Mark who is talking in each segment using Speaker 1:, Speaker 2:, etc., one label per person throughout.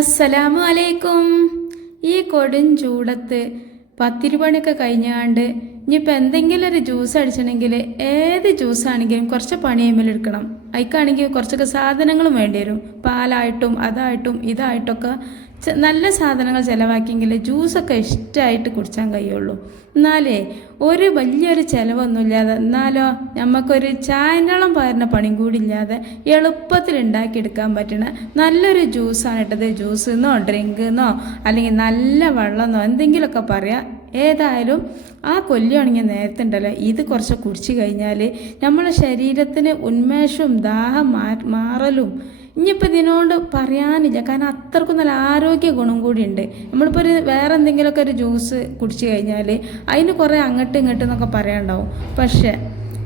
Speaker 1: അസ്സലാമു അലൈക്കും. ഈ കൊടും ചൂടത്ത് പത്തിരുപണിയൊക്കെ കഴിഞ്ഞാണ്ട് ഇനിയിപ്പോൾ എന്തെങ്കിലും ഒരു ജ്യൂസ് അടിച്ചണമെങ്കിൽ ഏത് ജ്യൂസ് ആണെങ്കിലും കുറച്ച് പണി എടുക്കണം. അതിക്കാണെങ്കിൽ കുറച്ചൊക്കെ സാധനങ്ങളും വേണ്ടി വരും. പാലായിട്ടും അതായിട്ടും ഇതായിട്ടൊക്കെ നല്ല സാധനങ്ങൾ ചിലവാക്കിയെങ്കിൽ ജ്യൂസൊക്കെ ഇഷ്ടമായിട്ട് കുടിച്ചാൻ കഴിയുള്ളൂ. എന്നാലേ ഒരു വലിയൊരു ചിലവൊന്നുമില്ലാതെ എന്നാലോ നമുക്കൊരു ചായനളം പകരുന്ന പണിയും കൂടി ഇല്ലാതെ എളുപ്പത്തിൽ ഉണ്ടാക്കിയെടുക്കാൻ പറ്റുന്ന നല്ലൊരു ജ്യൂസാണ് ഇട്ടത്. ജ്യൂസ് എന്നോ ഡ്രിങ്ക് എന്നോ അല്ലെങ്കിൽ നല്ല വെള്ളം വെള്ളമെന്നോ എന്തെങ്കിലുമൊക്കെ പറയാം. ഏതായാലും ആ കൊല്ലിയാണെങ്കിൽ നേരത്തെ ഉണ്ടല്ലോ. ഇത് കുറച്ച് കുടിച്ചു കഴിഞ്ഞാൽ നമ്മളെ ശരീരത്തിന് ഉന്മേഷവും ദാഹം മാറലും ഇനിയിപ്പോൾ ഇതിനോട് പറയാനില്ല. കാരണം അത്രക്കും നല്ല ആരോഗ്യ ഗുണം കൂടിയുണ്ട്. നമ്മളിപ്പോൾ ഒരു വേറെ എന്തെങ്കിലുമൊക്കെ ഒരു ജ്യൂസ് കുടിച്ചു കഴിഞ്ഞാൽ അതിന് കുറേ അങ്ങോട്ടും ഇങ്ങോട്ടും എന്നൊക്കെ പറയാനുണ്ടാവും. പക്ഷേ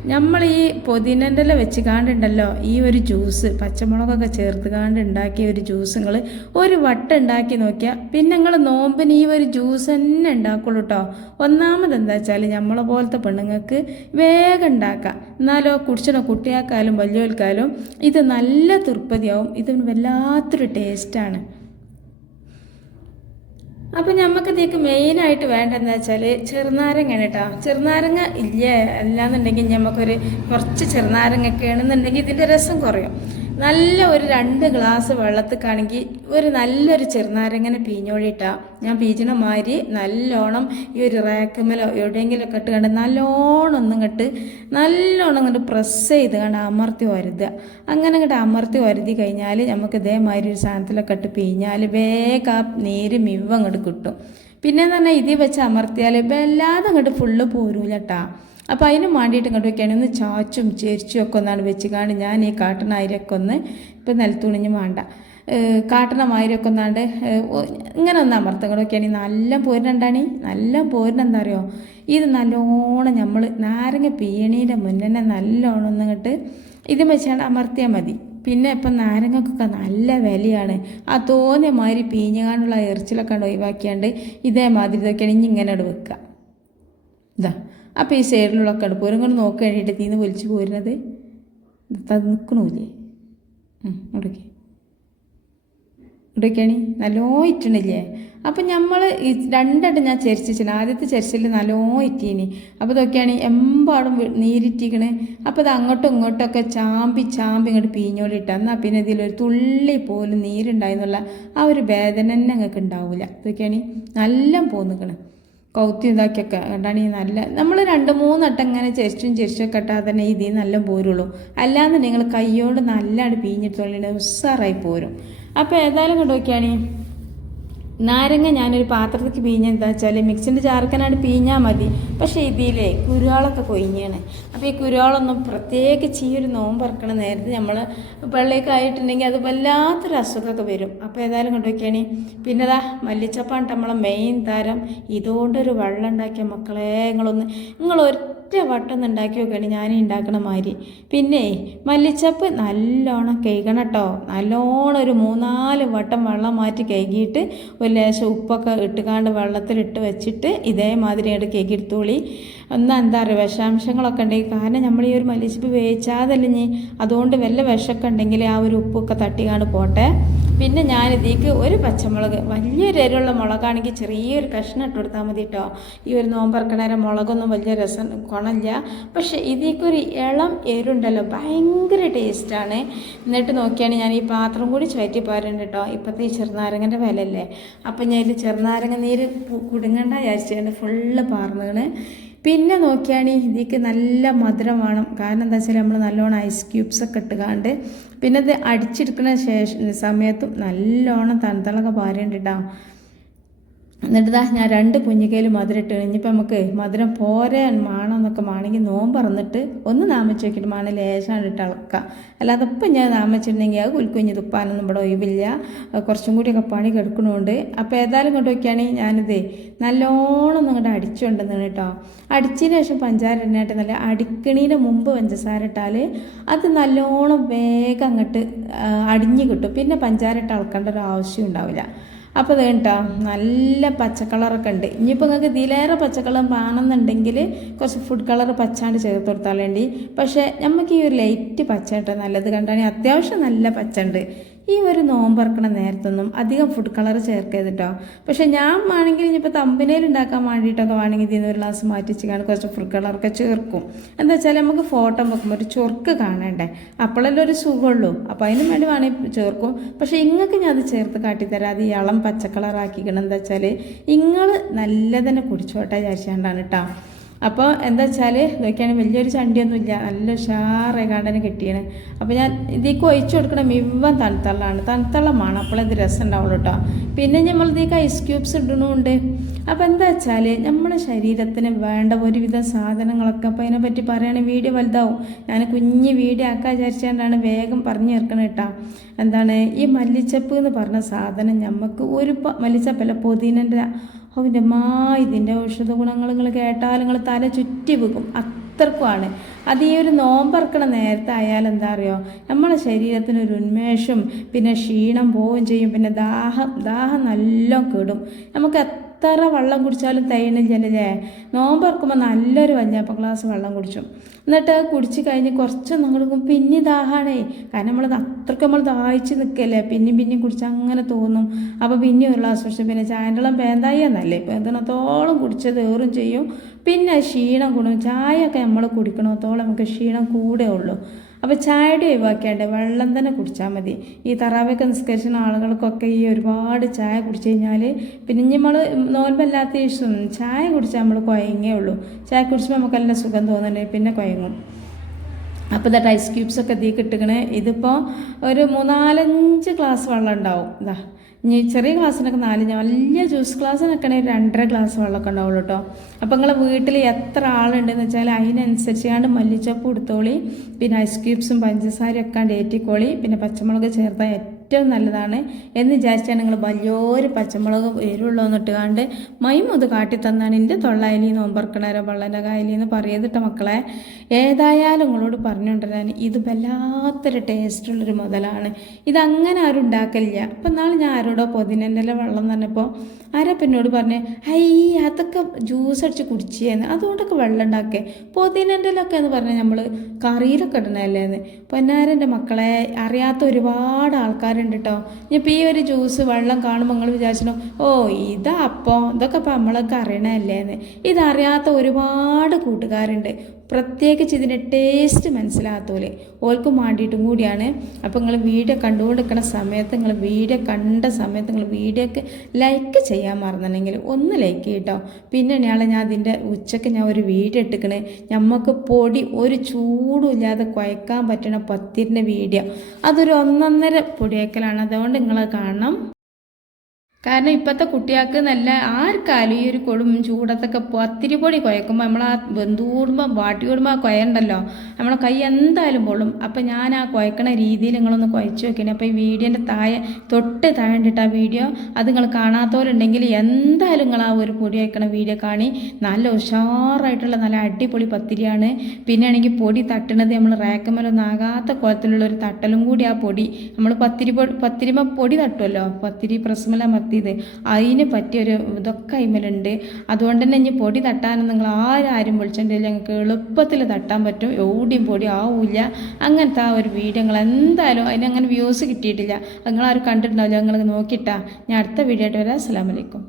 Speaker 1: നമ്മൾ ഈ പൊതിനന്റെ വെച്ച് കാണ്ടുണ്ടല്ലോ ഈ ഒരു ജ്യൂസ് പച്ചമുളകൊക്കെ ചേർത്ത് കാണ്ട് ഉണ്ടാക്കിയ ഒരു ജ്യൂസ് നിങ്ങൾ ഒരു വട്ടം ഉണ്ടാക്കി നോക്കിയാൽ പിന്നെ നിങ്ങൾ നോമ്പിന് ഈ ഒരു ജ്യൂസ് തന്നെ ഉണ്ടാക്കുള്ളൂ കേട്ടോ ഒന്നാമത് എന്താ വെച്ചാൽ നമ്മളെ പോലത്തെ പെണ്ണുങ്ങൾക്ക് വേഗം ഉണ്ടാക്കാം. എന്നാലോ കുടിച്ചണ കുട്ടിയാക്കാലും വലിയവർക്കാലും ഇത് നല്ല തൃപ്തിയാവും ഇത് വല്ലാത്തൊരു ടേസ്റ്റാണ് അപ്പം നമുക്ക് ഇതിലേക്ക് മെയിനായിട്ട് വേണ്ടതെന്ന് വെച്ചാൽ ചെറുനാരങ്ങ കേട്ടോ ചെറുനാരങ്ങ ഇല്ല? അല്ലാന്നുണ്ടെങ്കിൽ നമുക്കൊരു കുറച്ച് ചെറുനാരങ്ങ ഒക്കെ ആണെന്നുണ്ടെങ്കിൽ ഇതിന്റെ രസം കുറയും. നല്ല ഒരു രണ്ട് ഗ്ലാസ് വെള്ളത്തിക്കാണെങ്കിൽ ഒരു നല്ലൊരു ചെറുനാരങ്ങനെ പീഞ്ഞോളിട്ടാ. ഞാൻ പീച്ചണ മാതിരി നല്ലോണം ഈ ഒരു റാക്കുമലോ എവിടെയെങ്കിലുമൊക്കെ ഇട്ട് കണ്ട് നല്ലോണം ഒന്നും കണ്ട് നല്ലോണം അങ്ങോട്ട് പ്രസ് ചെയ്ത് കണ്ട് അമർത്തി വരുതുക അങ്ങനെ ഇങ്ങോട്ട് അമർത്തി വരുതി കഴിഞ്ഞാൽ നമുക്ക് ഇതേമാതിരി ഒരു സാധനത്തിലൊക്കെ ഇട്ട് പിഴിഞ്ഞാൽ വേഗം ആ നീര് മിവ് അങ്ങോട്ട് കിട്ടും. പിന്നെ എന്ന് പറഞ്ഞാൽ ഇതിൽ വെച്ച് അമർത്തിയാൽ വല്ലാതെ അങ്ങോട്ട് ഫുള്ള് പോരൂലട്ടാ. അപ്പോൾ അതിന് വേണ്ടിയിട്ട് ഇങ്ങോട്ട് വെക്കുകയാണെങ്കിൽ ഒന്ന് ചാച്ചും ചേർച്ചും ഒക്കെ ഒന്നാണ് വെച്ച് കാണും ഞാൻ ഈ കാട്ടണായിരൊക്കെ ഒന്ന് ഇപ്പം നിലത്തുണിഞ്ഞ് വേണ്ട കാട്ടണമായിരൊക്കെ ഒന്നാണ്ട് ഏഹ്, ഇങ്ങനെ ഒന്ന് അമർത്തം ഇങ്ങോട്ട് വെക്കുകയാണെങ്കിൽ നല്ല പോരുന്നുണ്ടാണി നല്ല പോരണെന്താ അറിയോ? ഇത് നല്ലോണം നമ്മൾ നാരങ്ങ പീണീന്റെ മുന്നേ നല്ലോണം ഒന്ന് ഇങ്ങോട്ട് ഇത് വെച്ചാണ്ട് അമർത്തിയാൽ മതി. പിന്നെ ഇപ്പം നാരങ്ങക്കൊക്കെ നല്ല വിലയാണ്. ആ തോന്നിയ മാതിരി പീഞ്ഞാണ്ടുള്ള എറിച്ചിലൊക്കെ ഒഴിവാക്കിയാണ്ട് ഇതേമാതിരി ഇതൊക്കെയാണ് ഇനി ഇങ്ങനെ വെക്കുക ഇതാ. അപ്പോൾ ഈ സൈഡിലുള്ള കടുപ്പൂരം കൊണ്ട് നോക്കി കഴിഞ്ഞിട്ട് വലിച്ചു പോരുന്നത് നിൽക്കണില്ലേ ഇവിടേക്ക് ഇവിടേക്കാണ് നല്ലോ ഇറ്റണില്ലേ? അപ്പം നമ്മൾ ഈ രണ്ടായിട്ട് ഞാൻ ചരിച്ചിട്ടുണ്ട് ആദ്യത്തെ ചരിച്ചിൽ നല്ലോ ഇറ്റീനി. അപ്പോൾ ഇതൊക്കെയാണ് എമ്പാടും നീരിറ്റിക്കണേ. അപ്പോൾ ഇത് അങ്ങോട്ടും ഇങ്ങോട്ടൊക്കെ ചാമ്പി ചാമ്പി ഇങ്ങോട്ട് പീഞ്ഞോളിട്ട് എന്നാൽ പിന്നെ ഇതിലൊരു തുള്ളി പോലും നീരുണ്ടായെന്നുള്ള ആ ഒരു വേദന തന്നെ ഞങ്ങൾക്ക് ഉണ്ടാവില്ല ഇതൊക്കെയാണ് നല്ല പോന്നിക്കണ്. കൗത്തി ഇതാക്കിയൊക്കെ. കണ്ടാണ് നല്ല നമ്മൾ രണ്ട് മൂന്ന് മൂന്നട്ടം ഇങ്ങനെ ചെരിച്ചും ചെരിച്ചൊക്കെ ഇട്ടാൽ തന്നെ ഇതിൽ നല്ല പോരുള്ളൂ. അല്ലാതെ നിങ്ങൾ കൈയോട് പീഞ്ഞിട്ട് പീഞ്ഞിട്ടുള്ള ഉസ്സാറായി പോരും. അപ്പോൾ ഏതായാലും കൊണ്ടുപോക്കിയാണ് നാരങ്ങ ഞാനൊരു പാത്രത്തിൽ പീഞ്ഞ എന്താ വെച്ചാൽ മിക്സിന്റെ ചാർക്കനാണ് പീഞ്ഞാൽ മതി. പക്ഷേ ഇതിലേ കുരുവാളൊക്കെ കൊയിഞ്ഞാണ് അപ്പോൾ ഈ കുരുവാളൊന്നും പ്രത്യേകിച്ച് ഈ ഒരു നോമ്പ് ഇറക്കണ നേരത്തെ നമ്മൾ വെള്ളയൊക്കെ ആയിട്ടുണ്ടെങ്കിൽ അത് വല്ലാത്തൊരു അസുഖമൊക്കെ വരും. അപ്പോൾ ഏതായാലും കൊണ്ടുവയ്ക്കുകയാണ് പിന്നെ അതാ മല്ലിച്ചപ്പാണ് നമ്മളെ മെയിൻ താരം. ഇതുകൊണ്ടൊരു വെള്ളം ഉണ്ടാക്കിയ മക്കളെ നിങ്ങളൊന്ന് നിങ്ങൾ ഒറ്റ വട്ടം ഉണ്ടാക്കി നോക്കുകയാണ് ഞാൻ ഉണ്ടാക്കണ മാതിരി. പിന്നെ മല്ലിച്ചപ്പ് നല്ലോണം കഴുകണം കേട്ടോ. നല്ലോണം ഒരു മൂന്നാൽ വട്ടം വെള്ളം മാറ്റി കഴുകിയിട്ട് ഒരു ലേശം ഉപ്പൊക്കെ ഇട്ടുകാണ്ട് വെള്ളത്തിലിട്ട് വെച്ചിട്ട് ഇതേമാതിരി ഇടക്കേക്ക് എടുത്തോളി ഒന്ന് എന്താ പറയുക വിഷാംശങ്ങളൊക്കെ ഉണ്ടെങ്കിൽ കാരണം നമ്മൾ ഈ ഒരു മല്ലിച്ചപ്പ് വേവിച്ചാതല്ലേ അതുകൊണ്ട് വല്ല വിഷമൊക്കെ ഉണ്ടെങ്കിൽ ആ ഒരു ഉപ്പൊക്കെ തട്ടിക്കാണ്ട് പോട്ടെ. പിന്നെ ഞാൻ ഇതിലേക്ക് ഒരു പച്ചമുളക് വലിയൊരു എരിവുള്ള മുളകാണെങ്കിൽ ചെറിയൊരു കഷ്ണം ഇട്ട് കൊടുത്താൽ മതി കേട്ടോ ഈ ഒരു നോമ്പറക്കണേരം മുളകൊന്നും വലിയ രസം ഗുണമില്ല പക്ഷെ ഇതിലേക്ക് ഒരു ഇളം എരുണ്ടല്ലോ ഭയങ്കര ടേസ്റ്റാണ്. എന്നിട്ട് നോക്കിയാണ് ഞാൻ ഈ പാത്രം കൂടി ചുവറ്റി പോരുന്നുണ്ട് കേട്ടോ ഇപ്പോഴത്തെ ഈ ചെറുനാരങ്ങന്റെ വിലയല്ലേ. അപ്പം ഞാൻ ഇതിൽ ചെറുനാരങ്ങ നീര് കുടുങ്ങണ്ട വിചാരിച്ചാണ് ഫുള്ള് പാർന്നതാണ് പിന്നെ നോക്കിയാണ് ഇതിക്ക് നല്ല മധുരം വേണം. കാരണം എന്താ വെച്ചാൽ നമ്മൾ നല്ലോണം ഐസ് ക്യൂബ്സ് ഒക്കെ ഇട്ടുകാണ്ട് പിന്നെ അത് അടിച്ചെടുക്കുന്ന ശേഷം സമയത്തും നല്ലോണം തണുത്തളൊക്കെ പാരേണ്ട കേട്ടോ എന്നിട്ട് ഞാൻ രണ്ട് കുഞ്ഞിക്കയിൽ മധുരം ഇട്ട് ഇനിയിപ്പോൾ നമുക്ക് മധുരം പോരെ മാണമെന്നൊക്കെ മാണെങ്കിൽ നോമ്പറന്നിട്ട് ഒന്ന് നാമിച്ച് വെക്കിയിട്ട് മാണ ലേശാണ് ഇട്ട് അളക്കാം അല്ലാതെ ഇപ്പം ഞാൻ നാമിച്ചിട്ടുണ്ടെങ്കിൽ അത് കുൽക്കുഞ്ഞ് തുപ്പാനൊന്നും ഇവിടെ ഒഴിവില്ല. കുറച്ചും കൂടിയൊക്കെ പണി കെടുക്കണുണ്ട്. അപ്പോൾ ഏതായാലും കൊണ്ട് വയ്ക്കുകയാണെങ്കിൽ ഞാനിത് നല്ലോണം ഒന്ന് ഇങ്ങോട്ട് അടിച്ചുകൊണ്ടെന്ന് കേട്ടോ. അടിച്ചതിന് ശേഷം പഞ്ചാര ഇടാനായിട്ട് നല്ല അടിക്കണീന്റെ മുമ്പ് പഞ്ചസാര ഇട്ടാൽ അത് നല്ലോണം വേഗം അങ്ങോട്ട് ആ, അടിഞ്ഞ് കിട്ടും. പിന്നെ പഞ്ചാര ഇട്ട് അളക്കേണ്ട ഒരു ആവശ്യം ഉണ്ടാവില്ല. അപ്പോൾ ഇത് കേട്ടോ നല്ല പച്ചക്കളറൊക്കെ ഉണ്ട്. ഇനിയിപ്പോൾ നിങ്ങൾക്ക് ഇതിലേറെ പച്ചക്കളർ വേണമെന്നുണ്ടെങ്കിൽ കുറച്ച് ഫുഡ് കളർ പച്ചാണ്ട് ചേർത്ത് കൊടുത്താൽ വേണ്ടി. പക്ഷേ നമുക്ക് ഈ ഒരു ലൈറ്റ് പച്ച കേട്ടോ നല്ലത് കണ്ടാണെങ്കിൽ അത്യാവശ്യം നല്ല പച്ച ഉണ്ട്. ഈ ഒരു നോമ്പറക്കണ നേരത്തൊന്നും അധികം ഫുഡ് കളർ ചേർക്കരുത് കേട്ടോ പക്ഷെ ഞാൻ വേണമെങ്കിൽ ഇനിയിപ്പോൾ തമ്പനയിൽ ഉണ്ടാക്കാൻ വേണ്ടിയിട്ടൊക്കെ വേണമെങ്കിൽ ഇതിന് ഒരു ഗ്ലാസ് മാറ്റി വെച്ചിട്ട് കുറച്ച് ഫുഡ് കളറൊക്കെ ചേർക്കും. എന്താ വെച്ചാൽ നമുക്ക് ഫോട്ടോ വെക്കുമ്പോൾ ഒരു ചൊർക്ക് കാണണ്ടേ? അപ്പോഴല്ലേ ഒരു സുഖമുള്ളൂ അപ്പോൾ അതിന് വേണ്ടി വേണമെങ്കിൽ ചേർക്കും. പക്ഷേ ഇങ്ങൾക്ക് ഞാൻ അത് ചേർത്ത് കാട്ടിത്തരാം. അത് ഇളം പച്ചക്കളറാക്കിക്കണം എന്താ വെച്ചാൽ നിങ്ങൾ നല്ല തന്നെ കുടിച്ചോട്ടെ വിചാരിച്ചാണ്ടാണ് കേട്ടോ അപ്പോൾ എന്താ വെച്ചാൽ ഇതൊക്കെയാണ് വലിയൊരു ചണ്ടിയൊന്നുമില്ല. നല്ല ഉഷാറായി കണ്ടനെ കിട്ടിയാണ് അപ്പോൾ ഞാൻ ഇതിലേക്ക് ഒഴിച്ചു കൊടുക്കണം മിവൻ തണുത്തള്ളാണ്. തണുത്തള്ളമാണ് അപ്പോഴത് രസം ഉണ്ടാവുള്ളൂ കേട്ടോ പിന്നെ നമ്മളിതേക്ക് ഐസ് ക്യൂബ്സ് ഇടണമുണ്ട്. അപ്പോൾ എന്താ വെച്ചാൽ നമ്മുടെ ശരീരത്തിന് വേണ്ട ഒരുവിധ സാധനങ്ങളൊക്കെ അപ്പോൾ അതിനെപ്പറ്റി പറയുകയാണെങ്കിൽ വീഡിയോ വലുതാവും. ഞാൻ കുഞ്ഞ് വീഡിയോ ആക്കാൻ വിചാരിച്ചുകൊണ്ടാണ് വേഗം പറഞ്ഞു ചേർക്കണം കേട്ടോ എന്താണ് ഈ മല്ലിച്ചപ്പ് എന്ന് പറഞ്ഞ സാധനം നമുക്ക് ഒരു മല്ലിച്ചപ്പല്ല പൊതിനന്റെ അവന്റെ മാ ഇതിന്റെ ഔഷധ ഗുണങ്ങൾ നിങ്ങൾ കേട്ടാൽ നിങ്ങൾ തല ചുറ്റി വെക്കും അത്രക്കുമാണ് അത് ഈ ഒരു നോമ്പറക്കണ നേരത്തെ ആയാൽ എന്താ അറിയോ? നമ്മളെ ശരീരത്തിന് ഒരു ഉന്മേഷം പിന്നെ ക്ഷീണം പോവുകയും ചെയ്യും പിന്നെ ദാഹം ദാഹം നല്ല കെടും. നമുക്ക് എത്ര വെള്ളം കുടിച്ചാലും തയ്യണില്ലല്ലേ നോമ്പറക്കുമ്പോൾ നല്ലൊരു വല്യാപ്പ ഗ്ലാസ് വെള്ളം കുടിച്ചു. എന്നിട്ട് കുടിച്ച് കഴിഞ്ഞ് കുറച്ച് നിങ്ങൾക്കും പിന്നെ ദാഹാണേ. കാരണം നമ്മൾ അത്രയ്ക്ക് നമ്മൾ ദാഹിച്ച് നിൽക്കല്ലേ പിന്നെയും പിന്നെയും കുടിച്ച് അങ്ങനെ തോന്നും. അപ്പോൾ പിന്നെ ഒരു ഗ്ലാസ് കുടിച്ചു. പിന്നെ ചായണ്ടളം പേന്തായി എന്നല്ലേ പേന്തണത്തോളം കുടിച്ചത് ഏറും ചെയ്യും. പിന്നെ ക്ഷീണം കൂടും. ചായയൊക്കെ നമ്മൾ കുടിക്കണത്തോളം നമുക്ക് ക്ഷീണം കൂടെ ഉള്ളൂ. അപ്പോൾ ചായയുടെ ഒഴിവാക്കിയാണ്ട് വെള്ളം തന്നെ കുടിച്ചാൽ മതി. ഈ തറാവൊക്കെ നിസ്കരിച്ചിരുന്ന ആളുകൾക്കൊക്കെ ഈ ഒരുപാട് ചായ കുടിച്ചു കഴിഞ്ഞാൽ പിന്നെ നമ്മൾ നോൽബല്ലാത്ത ഇഷ്ടം ചായ കുടിച്ചാൽ നമ്മൾ കുഴങ്ങേ ഉള്ളൂ. ചായ കുടിച്ചപ്പോൾ നമുക്ക് നല്ല സുഖം തോന്നുന്നുണ്ട്. പിന്നെ കുഴങ്ങും. അപ്പോൾ ഇതാ ഐസ് ക്യൂബ്സൊക്കെ തീ കിട്ടുകണേ ഇതിപ്പോൾ ഒരു മൂന്നാലഞ്ച് ഗ്ലാസ് വെള്ളം ഉണ്ടാവും. ഇതാ. ഇനി ചെറിയ ക്ലാസ്സിനൊക്കെ നാല് ഞാൻ വലിയ ജ്യൂസ് ക്ലാസ്സിനൊക്കെ ആണെങ്കിൽ രണ്ടര ഗ്ലാസ് വെള്ളമൊക്കെ ഉണ്ടാവുള്ളൂ കേട്ടോ അപ്പോൾ നിങ്ങളെ വീട്ടിൽ എത്ര ആളുണ്ടെന്ന് വെച്ചാൽ അതിനനുസരിച്ച് കണ്ട് മല്ലിച്ചപ്പ് എടുത്തോളി പിന്നെ ഐസ് ക്യൂബ്സും പഞ്ചസാരയൊക്കെ ഏറ്റിക്കോളി പിന്നെ പച്ചമുളക് ചേർത്താൽ ഏറ്റവും നല്ലതാണ് എന്ന് വിചാരിച്ചാൽ നിങ്ങൾ വലിയൊരു പച്ചമുളക് എരിവുള്ളതെന്ന് ഇട്ടുകാണ്ട് മൈമത് കാട്ടി തന്നാണ്. എന്റെ തൊള്ളായലി നോമ്പറക്കണരോ വള്ളന്റെ കായലി എന്ന് പറയതിട്ട മക്കളെ ഏതായാലും നിങ്ങളോട് പറഞ്ഞുകൊണ്ടിരാൻ ഇത് വല്ലാത്തൊരു ടേസ്റ്റുള്ളൊരു മുതലാണ്. ഇതങ്ങനെ ആരും ഉണ്ടാക്കലില്ല അപ്പം നാളെ ഞാൻ ആരോടോ പൊതിനെന്റെ വെള്ളം പറഞ്ഞപ്പോൾ പിന്നോട് പറഞ്ഞ് ഹൈ അതൊക്കെ ജ്യൂസ് അടിച്ച് കുടിച്ചേന്ന്. അതുകൊണ്ടൊക്കെ വെള്ളം ഉണ്ടാക്കേ പൊതിനെന്റെലൊക്കെ എന്ന് പറഞ്ഞാൽ നമ്മൾ കറിയിലൊക്കെ ഇടണല്ലേന്ന് പൊന്നാരന്റെ മക്കളെ അറിയാത്ത ഒരുപാട് ആൾക്കാരുണ്ട് കേട്ടോ ഇനിയിപ്പോൾ ഈ ഒരു ജ്യൂസ് വെള്ളം കാണുമ്പോൾ നിങ്ങൾ വിചാരിച്ചോ ഓ ഇതാ അപ്പോൾ ഇതൊക്കെ ഇപ്പം നമ്മളൊക്കെ അറിയണല്ലേന്ന് ഇതറിയാത്ത ഒരുപാട് കൂട്ടുകാരുണ്ട്. പ്രത്യേകിച്ച് ഇതിന്റെ ടേസ്റ്റ് മനസ്സിലാകാത്ത പോലെ. ഓൽക്കും വേണ്ടിയിട്ടും കൂടിയാണ്. അപ്പോൾ നിങ്ങൾ വീഡിയോ കണ്ടുകൊണ്ടിരിക്കുന്ന സമയത്ത് നിങ്ങൾ വീഡിയോ കണ്ട സമയത്ത് നിങ്ങൾ വീഡിയോക്ക് ലൈക്ക് ചെയ്യാൻ മറന്നിട്ടുണ്ടെങ്കിൽ ഒന്ന് ലൈക്ക് ചെയ്യട്ടോ. പിന്നെ ഞാളെ ഞാൻ അതിന്റെ ഉച്ചയ്ക്ക് ഞാൻ ഒരു വീഡിയോ ഇട്ടിക്കണേ. നമുക്ക് പൊടി ഒരു ചൂടും ഇല്ലാതെ കുഴക്കാൻ പറ്റണ പത്തിരിന്റെ വീഡിയോ. അതൊരു ഒന്നൊന്നര പൊടിയേക്കലാണ്. അതുകൊണ്ട് നിങ്ങൾ കാണണം. കാരണം ഇപ്പോഴത്തെ കുട്ടികൾക്ക് നല്ല ആർക്കാലും ഈ ഒരു കൊടും ചൂടത്തൊക്കെ പത്തിരി പൊടി കുഴക്കുമ്പോൾ നമ്മൾ ആ വെന്തൂടുമ്പോൾ വാട്ടി കൂടുമ്പോൾ ആ നമ്മളെ കൈ എന്തായാലും പൊള്ളും. അപ്പം ഞാൻ ആ കുഴക്കണ രീതിയിൽ നിങ്ങളൊന്ന് കുഴച്ച് വെക്കണേ അപ്പോൾ ഈ വീഡിയോന്റെ താഴെ തൊട്ട് താഴണ്ടിട്ട് ആ വീഡിയോ അത് നിങ്ങൾ കാണാത്തവരുണ്ടെങ്കിൽ എന്തായാലും നിങ്ങൾ ആ ഒരു പൊടി വയ്ക്കണ വീഡിയോ കാണി. നല്ല ഉഷാറായിട്ടുള്ള നല്ല അടിപൊളി പത്തിരിയാണ്. പിന്നെ ആണെങ്കിൽ പൊടി തട്ടണത് നമ്മൾ റാക്കമലൊന്നും ആകാത്ത കുളത്തിലുള്ള ഒരു തട്ടലും കൂടി ആ പൊടി. നമ്മൾ പത്തിരി പൊടി പത്തിരിമ പൊടി തട്ടുമല്ലോ പത്തിരി പ്രസ്മല മത്തി ഇത് അതിന് പറ്റിയൊരു ഇതൊക്കെ അയിമലുണ്ട്. അതുകൊണ്ട് തന്നെ ഇനി പൊടി തട്ടാനും നിങ്ങൾ ആരാരും വിളിച്ചിട്ടുണ്ടെങ്കിൽ ഞങ്ങൾക്ക് എളുപ്പത്തിൽ തട്ടാൻ പറ്റും. എവിടെയും പൊടി ആവില്ല. അങ്ങനത്തെ ആ ഒരു വീഡിയോ നിങ്ങൾ എന്തായാലും അതിനങ്ങനെ വ്യൂസ് കിട്ടിയിട്ടില്ല. നിങ്ങളാരും കണ്ടിട്ടുണ്ടാവില്ല. നിങ്ങൾ നോക്കിയിട്ടാ. ഞാൻ അടുത്ത വീഡിയോ ആയിട്ട് വരാം. അസ്സാം വലൈക്കും